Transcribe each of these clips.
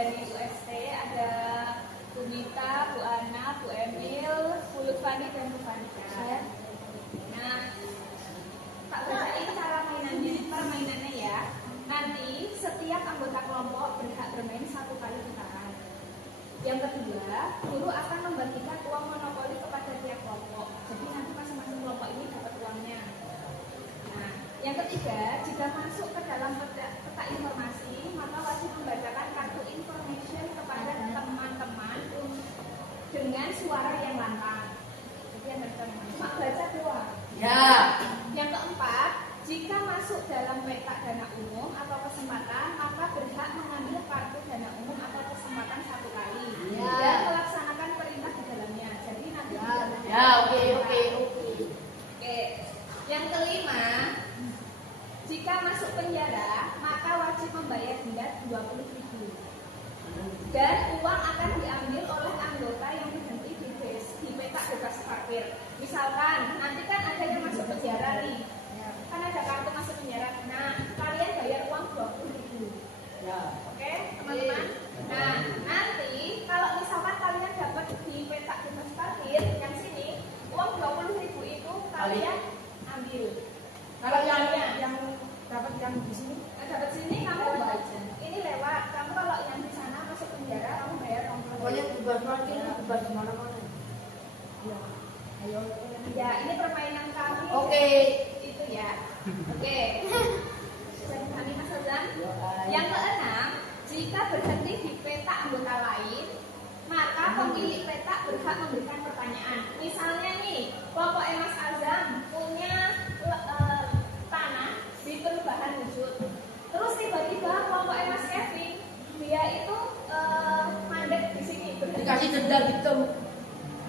dari UST ada Bu Mita, Bu Ana, Bu Emil, Bu Lutfani dan Bu Fanika. Nah, tak bacain cara permainannya ya. Nanti setiap anggota kelompok berhak bermain 1 kali putaran. Yang kedua, guru akan membagikan uang monopoli kepada tiap kelompok. Jadi nanti masing-masing kelompok ini dapat uangnya. Nah, yang ketiga, jika masuk ke dalam peta informasi, maka wajib membacakan kartu information kepada teman-teman dengan suara yang lantang. Jadi yang cuma baca doang. Ya. Yang keempat, jika masuk dalam peta dana umum atau kesempatan, maka berhak mengambil kartu dana umum atau kesempatan 1 kali dan melaksanakan perintah di dalamnya. Jadi nanti oke. Yang kelima, jika masuk penjara, maka wajib membayar denda 20.000 dan uang akan diambil oleh anggota yang berhenti di peta bebas parkir. Misalkan nanti kan ada yang masuk penjara nih, kan ada kartu masuk penjara. Nah, kalian bayar uang 20.000. Oke, teman-teman. Nah, nanti kalau misalkan kalian dapat di peta bebas parkir yang sini, uang 20.000 itu kalian ambil. Kalau yang dapat yang di sini, dapat sini kamu baca. Ini lewat. Kamu kalau yang di sana masuk penjara, kamu bayar uang 20.000. Pokoknya bebas parkir, bebas di mana-mana. Ya. Ayo. Ya, ini permainan kami. Oke. Itu ya. Oke. Jadi Mas Azam. Yang keenam, jika berhenti di peta anggota lain, maka pemilik peta berhak memberikan pertanyaan. Misalnya nih, kelompok Mas Azam punya tanah di perubahan wujud. Terus tiba-tiba kelompok Mas Kevin dia itu mandek di sini. Dikasih denda gitu.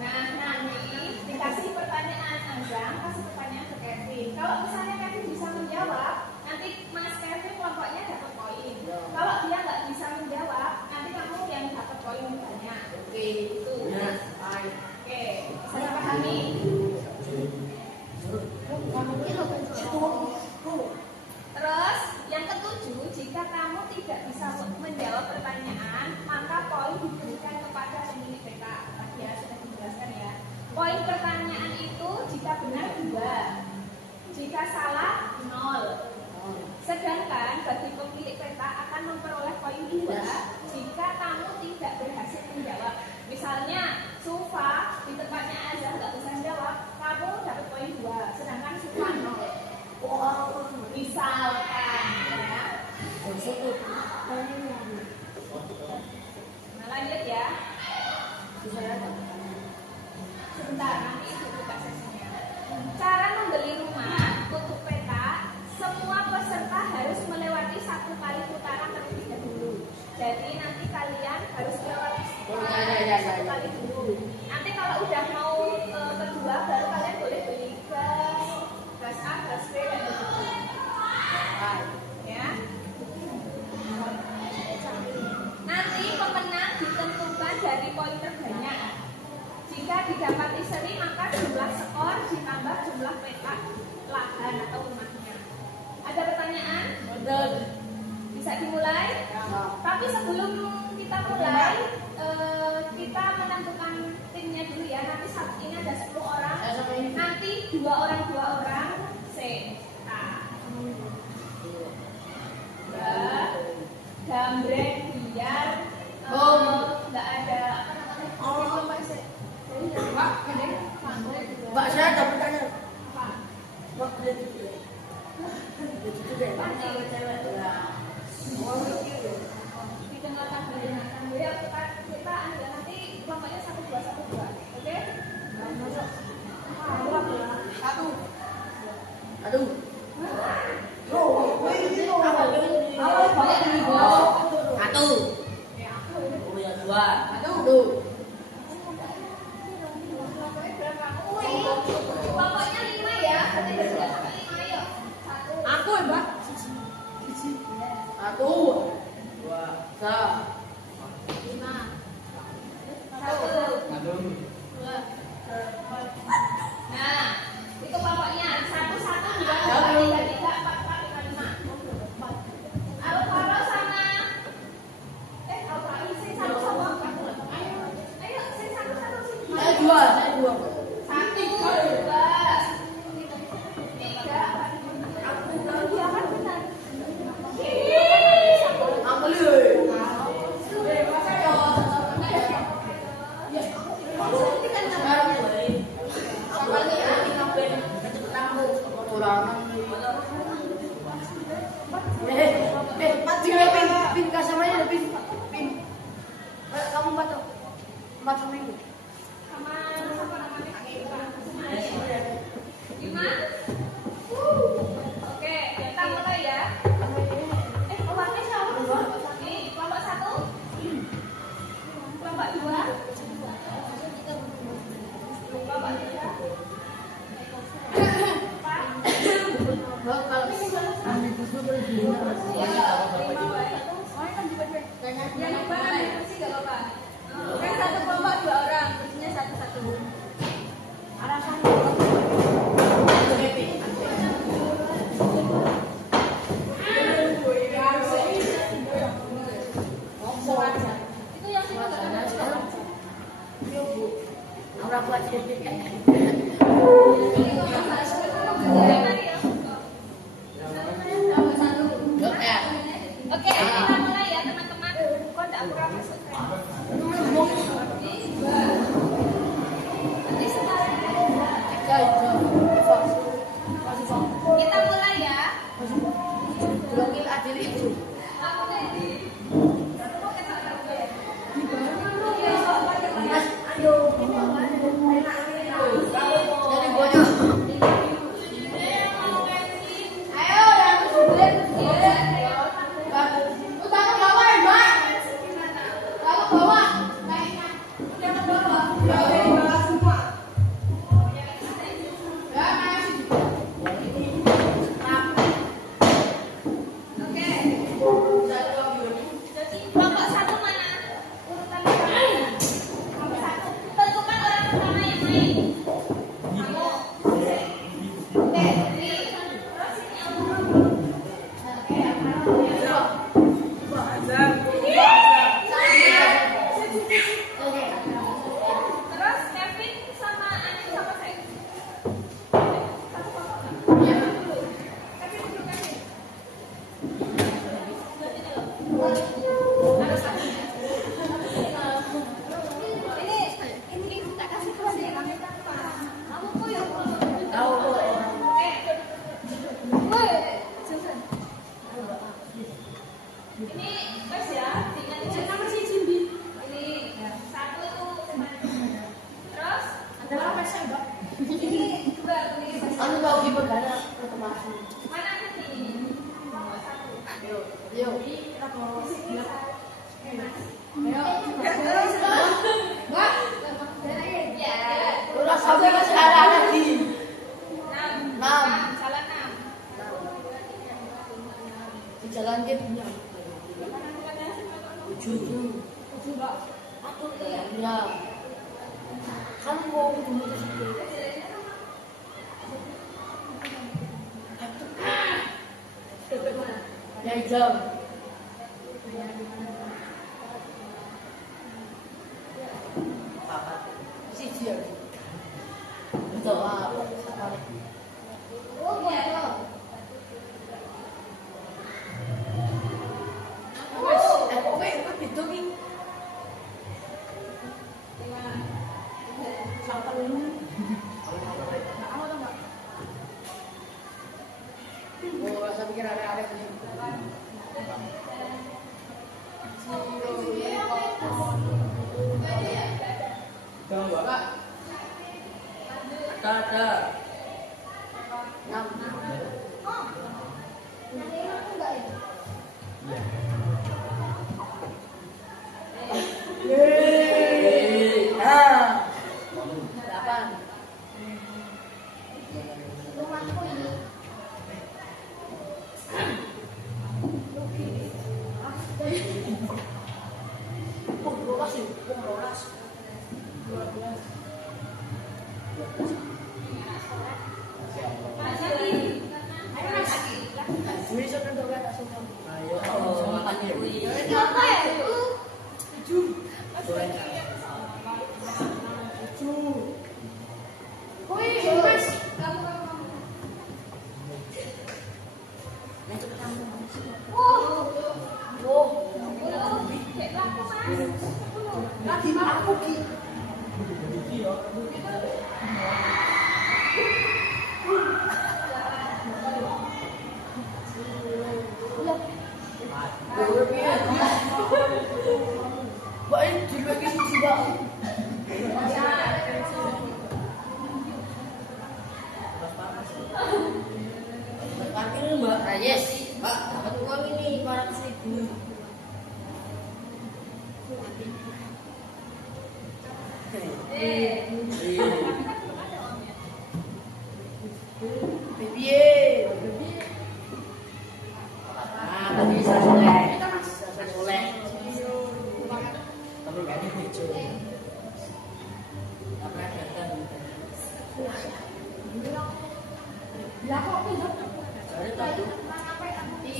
Nah, nanti dikasih pertanyaan Azam, kasih pertanyaan ke Kevin. Kalau misalnya Kevin bisa menjawab, nanti Mas Kevin kelompoknya dapat poin. Kalau dia nggak bisa menjawab, nanti kamu yang dapat poin banyak. Oke, itu. Oke, bisa pahami? Terus yang ketujuh, jika kamu tidak bisa menjawab pertanyaan, maka poin diberikan kepada pemilik peta. Tadi ya sudah dijelaskan ya. Poin pertanyaan itu jika benar 2, jika salah 0. Sedangkan bagi pemilik peta akan memperoleh poin 2 jika kamu tidak berhasil menjawab. Misalnya Sufa di tempatnya Azam nggak bisa menjawab, kamu dapat poin 2, sedangkan Sufa 0. Misalkan ya. Nah, lanjut ya. Sebentar, nanti itu buka sesinya. Cara membeli rumah untuk peta, semua peserta harus melewati 1 kali putaran terlebih dahulu. Jadi nanti kalian harus melewati 1 kali dulu. Nanti kalau udah mau kedua, baru kalian boleh beli gas A, gas B dan begitu. Ya. Nanti pemenang ditentukan dari poin terbanyak. Jika didapati seri, maka jumlah skor ditambah jumlah peta lahan atau rumahnya. Ada pertanyaan? Bisa dimulai? Tapi sebelum kita mulai, kita menentukan timnya dulu ya. Nanti saat ini ada 10 orang. Nanti 2 orang C. Gambreng biar nggak ada Mbak, saya ada pertanyaan. Mbak, didengarkan ya, kita ada nanti kelompoknya 1, 2, 1, 2. Oke? Satu. Pokoknya 5 ya. Aku Mbak. 1, 2, 3, 5. 1, 2. Nah, itu pokoknya 1, 1, 2, 3, 3, 4, 5. Kalau sama Australia Jalan dia punya 7 ya kan mau dulu ke situ ya jam si dia betul apa oh ya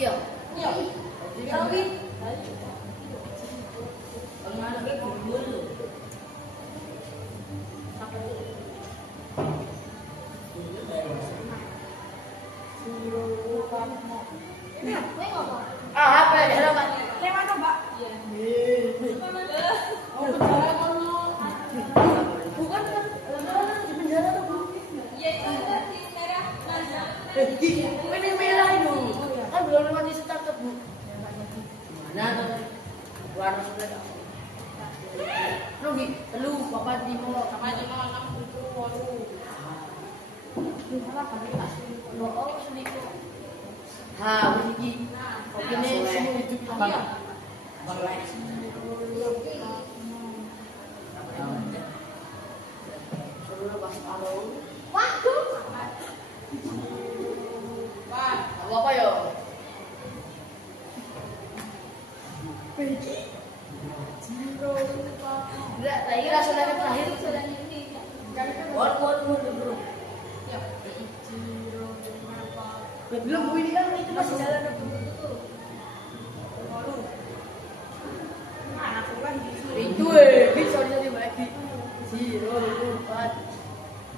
Iya. Iya. Tapi Anaknya gembul loh. apa ya? Apa? Lewat Mbak. Oh, bukan kan di penjara tuh Bu. Iya itu di daerah mana? Ini merah itu. Kan belum lewat di startup Bu. Mana tuh? Warna sudah. Rugi, telu, papat limo, Sama aja 6, 7, 8. Salah kan ya? oh sedikit. Ha, begini. Oke nih, semua itu Iya. Suruh pas tahu. Waduh. Wah, Apa ya? Enggak, tadi rasa dari terakhir. Bro. ya. Belum Bu, ini kan itu masih jalan itu. Anak kurang gitu. Itu bisa jadi bagi. 0, 4.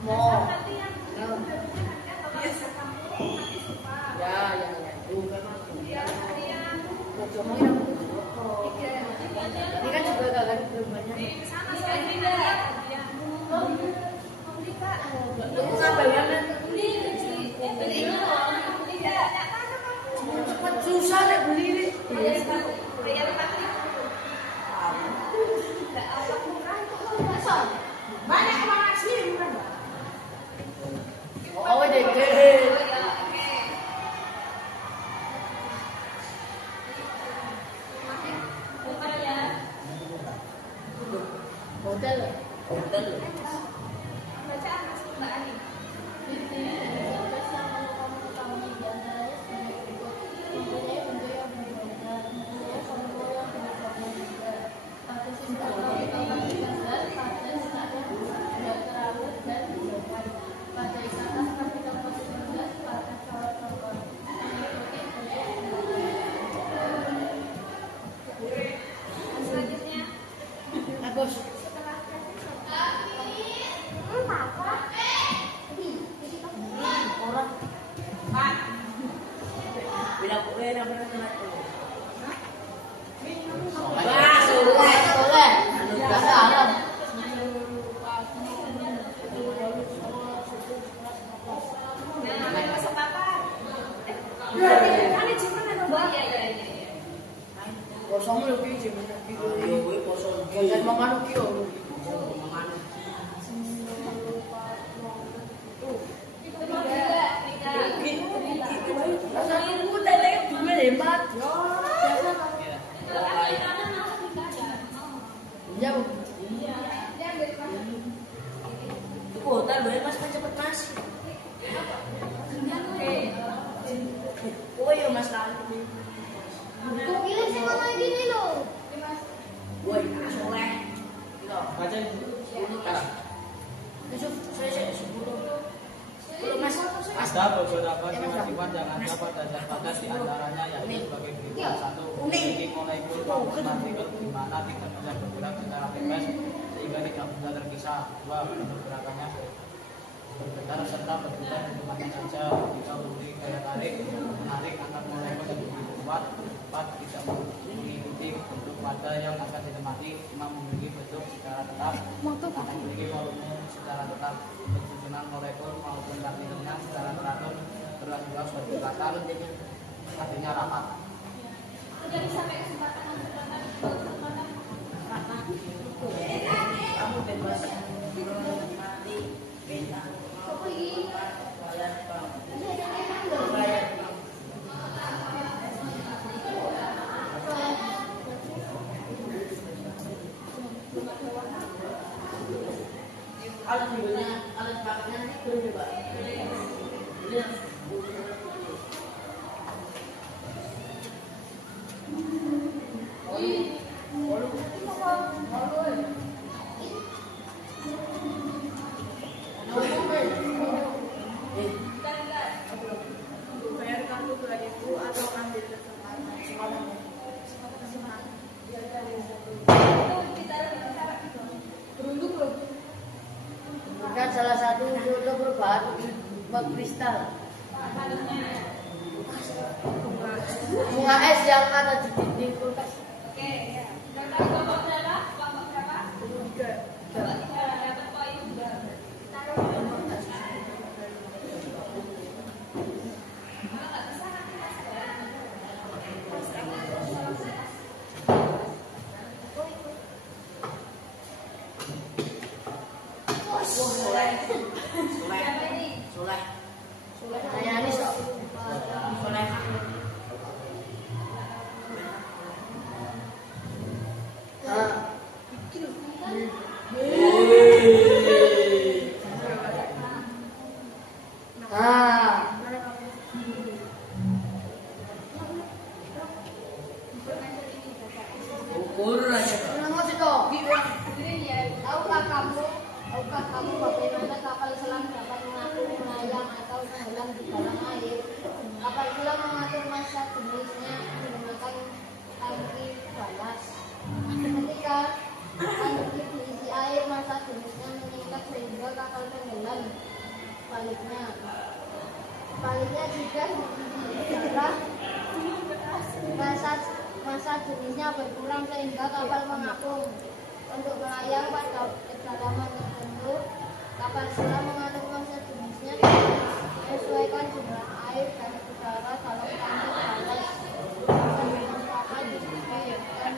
Mau. Nanti yang kalau bisa kamu nanti suka. Ya. Itu kan. Dia yang Mau ngomongin apa? Ini kan juga gak belum banyak. sama saya tidak. Mau beli Kak. Itu sampai mana? Cepat susah deh beli ini. Banyak uang asli bukan Mbak? Oh, deh. Hotel. Bagus. Orang Pak, bilang boleh nak pernah kena tu. Kosong lu pergi je mana pergi. Yo, kosong. Jangan makan kio. Asal lu dah lagi dua lemat. Ya, hotel boleh mas cepet mas. Oh iya mas lalu. Woi, soleh. Gitu. Baca Besok saya 10. Mas. ada beberapa kewajiban yang ada pada batas di antaranya yaitu sebagai berikut: 1. Memiliki molekul maupun partikel di mana tidak bisa bergerak secara bebas sehingga tidak bisa terpisah. 2. Pergerakannya bergetar serta bergerak di tempatnya saja. 3. Memiliki gaya tarik menarik antar molekul yang begitu kuat. 4. Tidak mengikuti bentuk pada yang akan ditempati. 5. Memiliki bentuk secara tetap. 6. Memiliki volume secara tetap. Susunan molekul maupun partikelnya secara teratur berlaku bergerakkan artinya rapat. Jadi sampai kesempatan Kamu bebas menikmati bintang. Alat bulunya, alat pakainya itu coba. Lihat. bayar kartu 2.000 atau ambil Itu ditaruh di cara itu. Berunduk loh. Bukan salah satu untuk berbahan kristal. Bunga es yang ada di dinding kulkas. Oke, ya. Dapat kelompok berapa? Kelompok berapa? Tiga. Kelompok 3 dapat poin 2. Taruh di kelompok. Kalau nggak bisa nanti Mas Soleh. siapa ini? Soleh. Saya Anis kok. Soleh. Ukur aja. Tahukah kamu bagaimana kapal selam dapat mengatur melayang atau tenggelam di dalam air? Kapal selam mengatur massa jenisnya menggunakan tangki balas. Ketika tangki diisi air, massa jenisnya meningkat sehingga kapal tenggelam. Sebaliknya jika diisi udara, massa jenisnya berkurang sehingga kapal mengapung. Untuk melayang pada kedalaman tertentu, kapal selam mengatur massa jenisnya menyesuaikan jumlah air dan udara dalam tangki balas. Kapal disesuaikan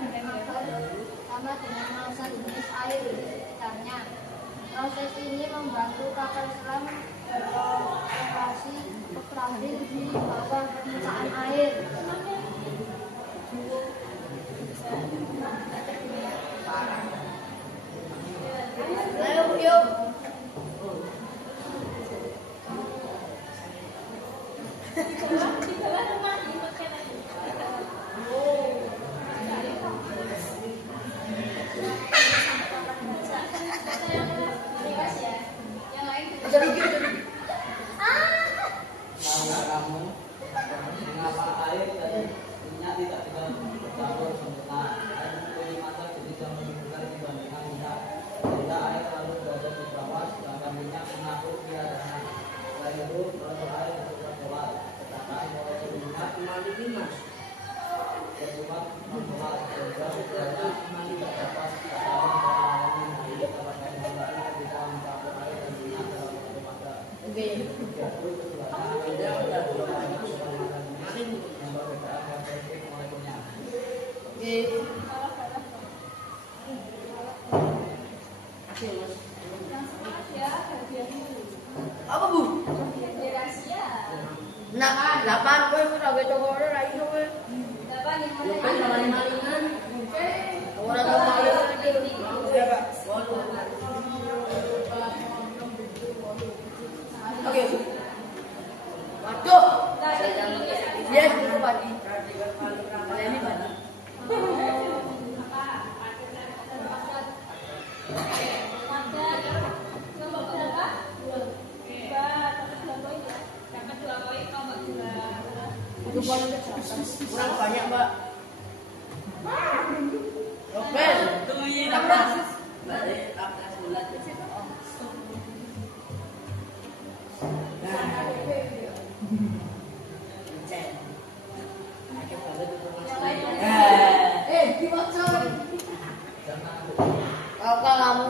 sama dengan massa jenis air di sekitarnya. Proses ini membantu kapal selam beroperasi stabil di bawah permukaan air. Ayo, yuk. Di bawah rumah di makanan. Bebas ya. Yang lain Jadi gitu. Tahukah kamu mengapa air dan minyak tidak bisa bercampur sempurna? Air mempunyai massa jenis yang lebih besar dibandingkan minyak. Sehingga air selalu berada di bawah, sedangkan minyak mengatur di atasnya. Selain itu, proses air berubah pola. Sedangkan proses minyak berubah pola sehingga sebenarnya tidak dapat mengalami hal dapat tidak bisa mencampur air dan minyak dalam satu massa. Oke. Oke. ya bagian itu. Apa, Bu? Bagian rahasia. Nah, 8 kowe wis gawe cokore ra iso kowe. Dapat yang mana? Kan maling-malingan. Oke. Ora tau maling. Ya, Pak. Oke. Waduh. Tadi Yes, itu pagi. Ini pagi. Kurang banyak, Mbak. Robel. Balik atas bulat. Tahukah kamu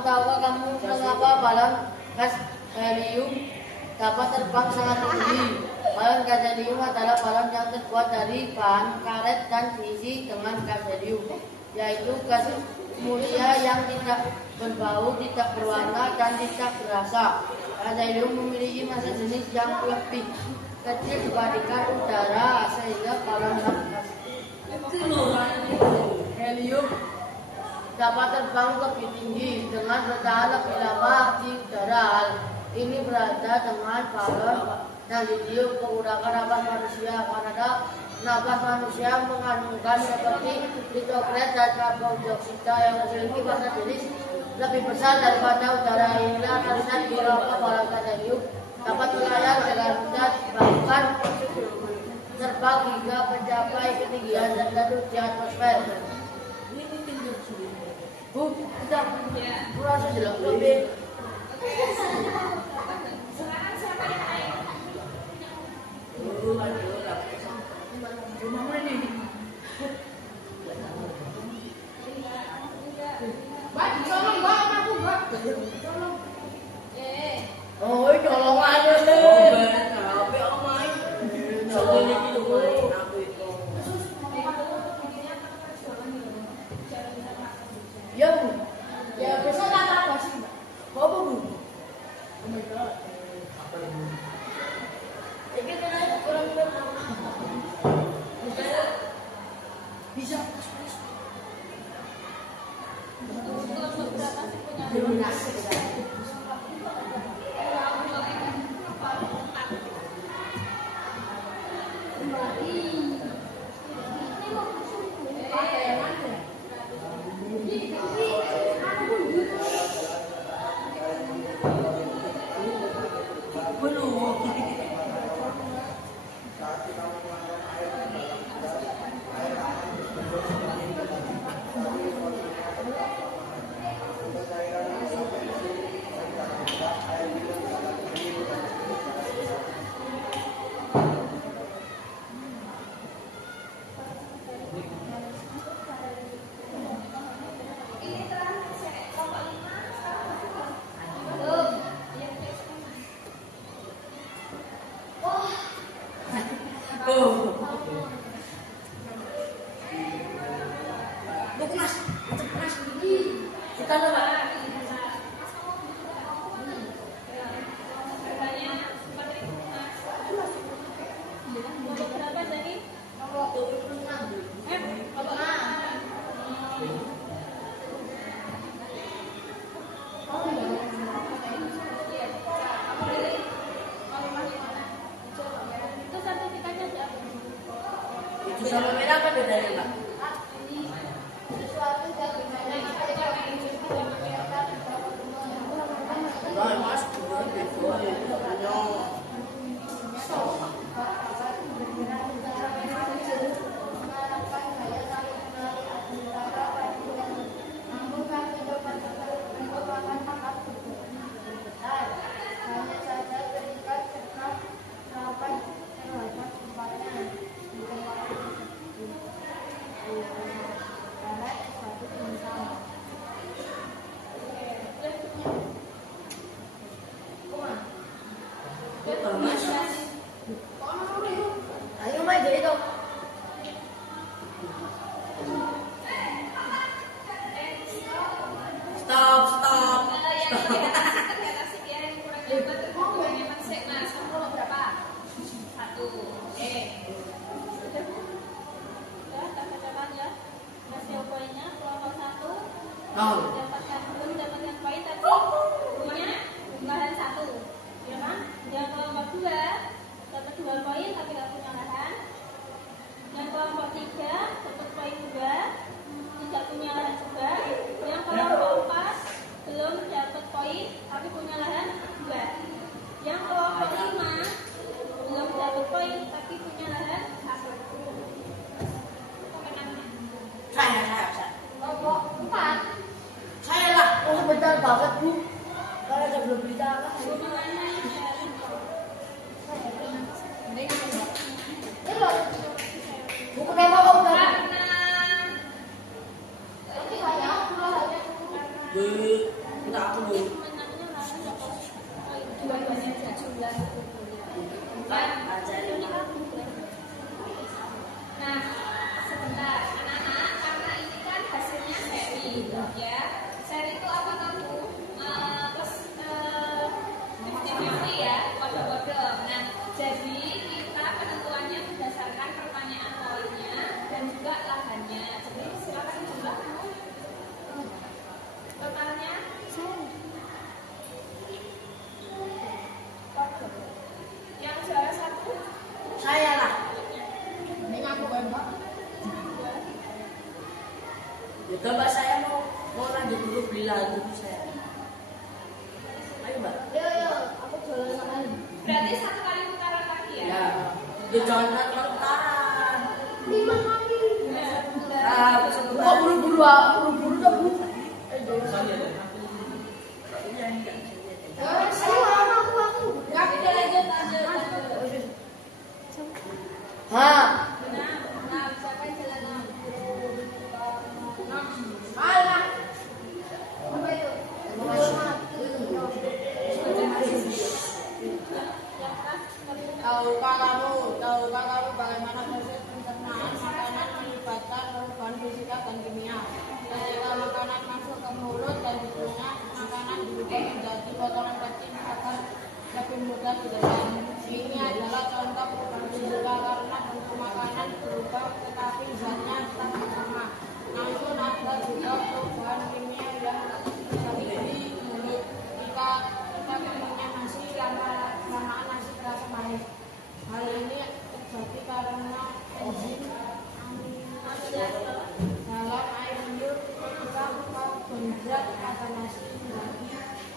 mengapa balon gas helium dapat terbang sangat tinggi? Balon gas helium adalah balon yang terbuat dari bahan karet dan diisi dengan gas helium, yaitu gas mulia yang tidak berbau, tidak berwarna, dan tidak berasa. Gas helium memiliki massa jenis yang lebih kecil dibandingkan udara, sehingga balon gas helium dapat terbang lebih tinggi dengan bertahan lebih lama di udara. Hal ini berada dengan balon dan helium menggunakan napas manusia, karena napas manusia mengandungkan seperti nitrat dan karbon dioksida yang memiliki massa jenis lebih besar daripada udara. Inilah alasan mengapa balon gas helium dapat melayang dengan mudah, bahkan terbang hingga mencapai ketinggian tertentu di atmosfer. Bu, kita Ya. merasa jelas lebih. Oke. Sekarang siapa yang naik? Rumah mana nih? Mbak, tolong Mbak, aku Mbak. Oh, colong aja deh. Tapi omai. Coba lagi dulu. Aku itu. Ya, Bu. Ya, besok tak apa sih, Mbak? Apa, Bu? Oh my god. Ini kena kurang bisa. Kita lupa. Harganya 4.000 Mas. Untuk berapa tadi? Itu sertifikatnya siapa? Itu sama merah apa bedanya, Mbak? Sesuatu dari mana Nah, Mas, bukan itu. Ayo, Mbak, jadi dong. Stop. No. Mendapatkan poin tapi punya tambahan 1, ya kan? Yang kelompok 2 dapat 2 poin tapi nggak punya lahan. Yang kelompok 3 dapat poin 2, tidak punya lahan juga. Yang kelompok 4 belum dapat poin tapi punya lahan 2. Yang kelompok 5 belum dapat poin tapi punya lahan 1. Saya. kelompok 4. Saya lah. Oh, sebentar banget, Bu. Kalau saya belum beli tanah. Ini loh. Buku tema kok udah. Nanti saya pulang. Minta aku dulu. Nah, sebentar anak-anak, karena ini kan hasilnya seri, ya. Seri itu apa kamu? Plus 50-50 ya, kode-kode. Nah, jadi kita penentuannya berdasarkan pertanyaan poinnya dan juga lahannya. Jadi silakan jumlah totalnya. Yang juara 1 Saya lah. Ini aku kan, Mbak. Ya, Mbak, saya mau lanjut dulu beli lagi saya. Ayo, Mbak. Yo, aku jualan lahan. berarti 1 kali putaran lagi ya? Ya. Dia jangan putaran. 5 kali. Nah, Kok buru-buru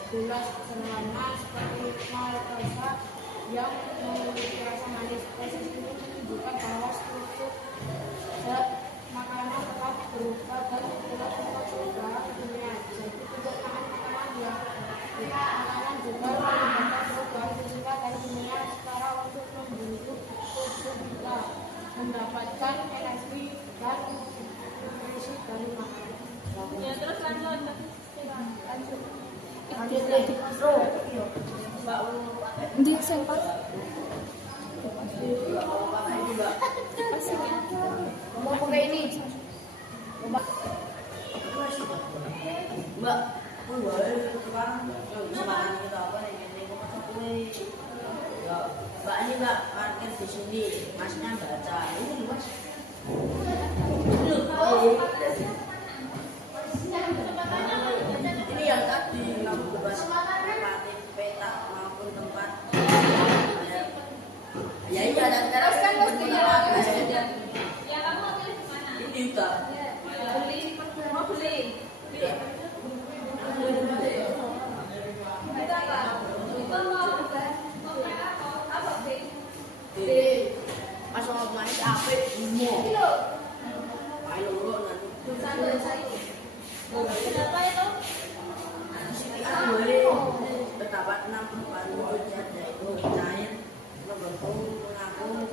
gula sederhana seperti maltosa yang memiliki rasa manis. Proses ini menunjukkan bahwa struktur zat makanan tetap berubah dan tidak tetap berubah dunia. Jadi pencernaan makanan juga melibatkan perubahan fisika dan kimia secara untuk membentuk tubuh kita mendapatkan energi dan nutrisi dari makanan. Ya, terus lanjut. Di sempat. Mau pakai ini. Mbak, Mbak ini nggak parkir di sini, masnya baca. Ini mas. Ini yang tadi kamu bebas pakai peta maupun tempat. Ya iya, dan sekarang kan Ya, kamu mau pilih mana? ini juga. Mau beli. Berapa? Itu mau apa sih? Pas mau main apa? Kilo. Ayo lo nanti. Berapa itu? Betapa 60 janda itu cair membengkung mengapung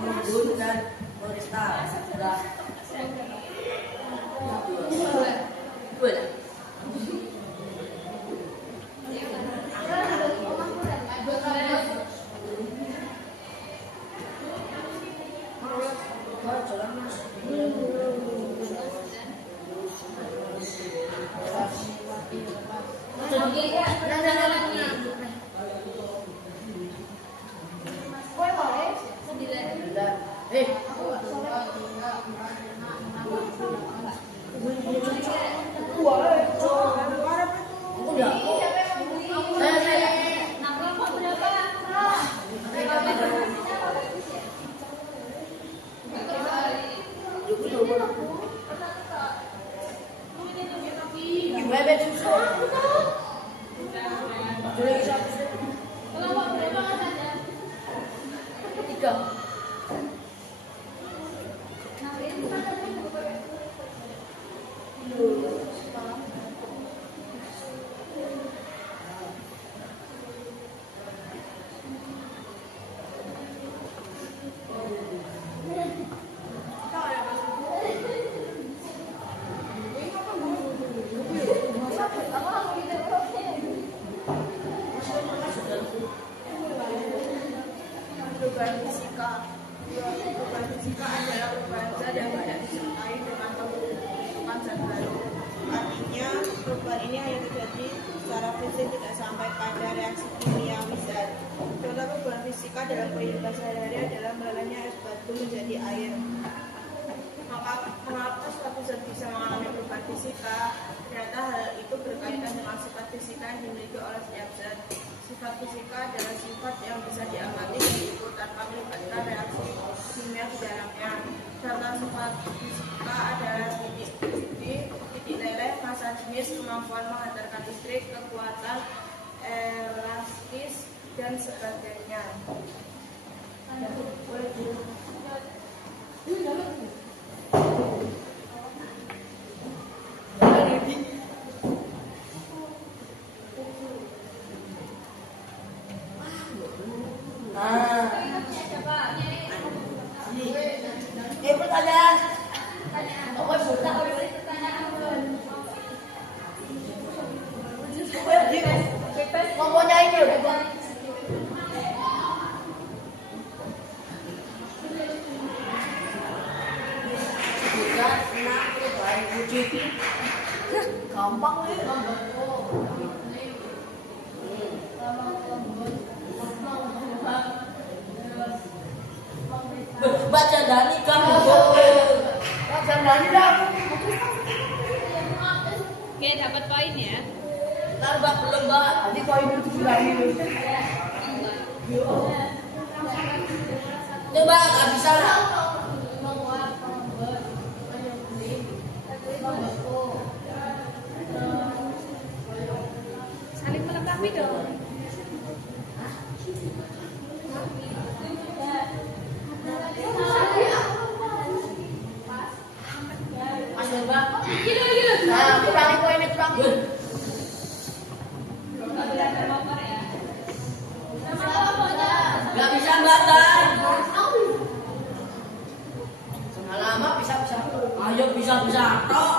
mengembun dan meristal sudah dua. Perubahan fisika adalah perubahan zat yang tidak disertai dengan pembentukan zat baru. Artinya, perubahan ini hanya terjadi secara fisik, tidak sampai pada reaksi kimiawi zat. Contoh perubahan fisika dalam kehidupan sehari-hari adalah melalainya es batu menjadi air. Maka, mengapa suatu zat bisa mengalami perubahan fisika? Ternyata hal itu berkaitan dengan sifat fisika yang dimiliki oleh setiap zat. Sifat fisika adalah sifat yang bisa diamati dan diukur tanpa melibatkan reaksi kimia di dalamnya. Contoh sifat fisika adalah titik leleh, massa jenis, kemampuan menghantarkan listrik, kekuatan elastis, dan sebagainya. Pertanyaan. Pokoknya ini udah. Gampang nih. Baca Dani kan. Baca Dani dah. Oke, dapat poin ya. Narbak belum mbak. Nanti poin itu sudah ini. Coba nggak bisa lah. lambat-lambatan. Sudah lama bisa-bisa. Ayo bisa-bisa tok.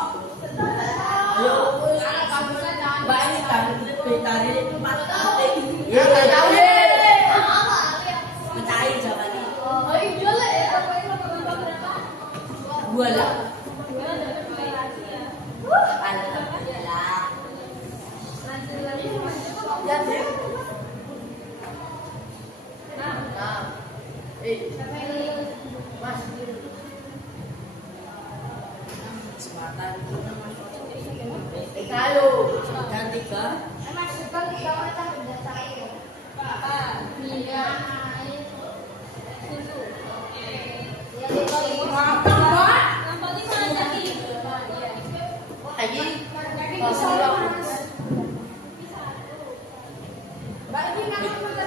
Ayo, anak kamu Mbak ini kan dari 4 detik. Ya, enggak tahu deh. Pecahin jawabannya. Oh iya lah ya, apa ini berapa? 2 lah. Mas, kesempatan kalau dan 3 Emang sebab kita kita udah cair. Iya. Susu. Ya itu lagi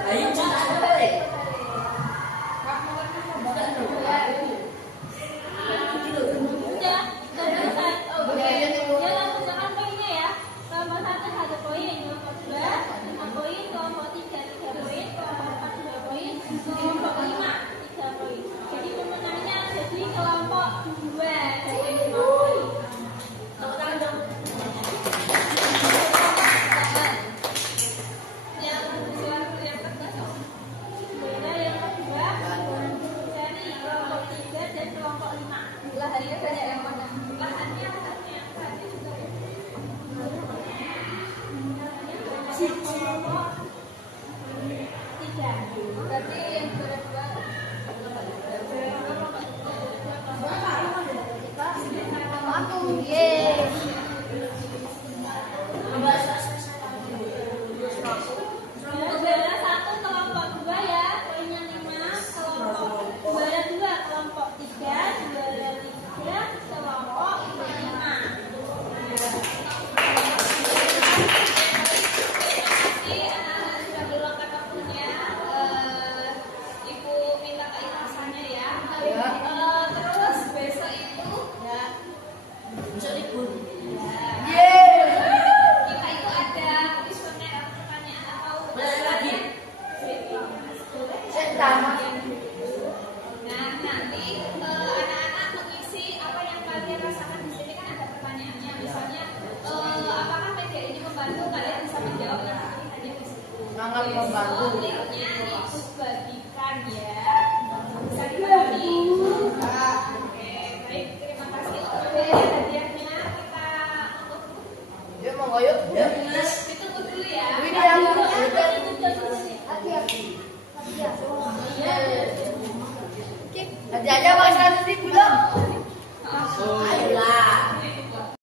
ayo cepat deh. Jadi pemenangnya jadi kelompok 2 dari 5 poin. Tepuk tangan dong. Yang kedua dari kelompok 3 dan kelompok 5. Lahannya banyak yang mana? Lahannya juga ya. Kelompok 3. Berarti yang kedua aku. Ye. juara 1 kelompok 2 ya, poinnya 5. Juara 2 kelompok 3, juara 3 kelompok 5. Jadi anak-anak sudah berlengkap waktunya. Ibu minta keikhlasannya ya. Terus besok itu Bisa libur. kita itu ada kuesioner pertanyaan atau Balik lagi. Nah, nanti anak-anak mengisi apa yang kalian rasakan di sini kan ada pertanyaannya. Misalnya, apakah media ini membantu kalian bisa menjawab yang tadi di situ? Sangat membantu. Linknya Ibu bagikan ya. Bisa dibagi. Oke, baik. Terima kasih. Oke, hadiahnya kita tutup. Ya mau yuk. Ya. Ditunggu dulu ya. Ini yang Iya. Hadi aja Mas Ribu dong. Masuk.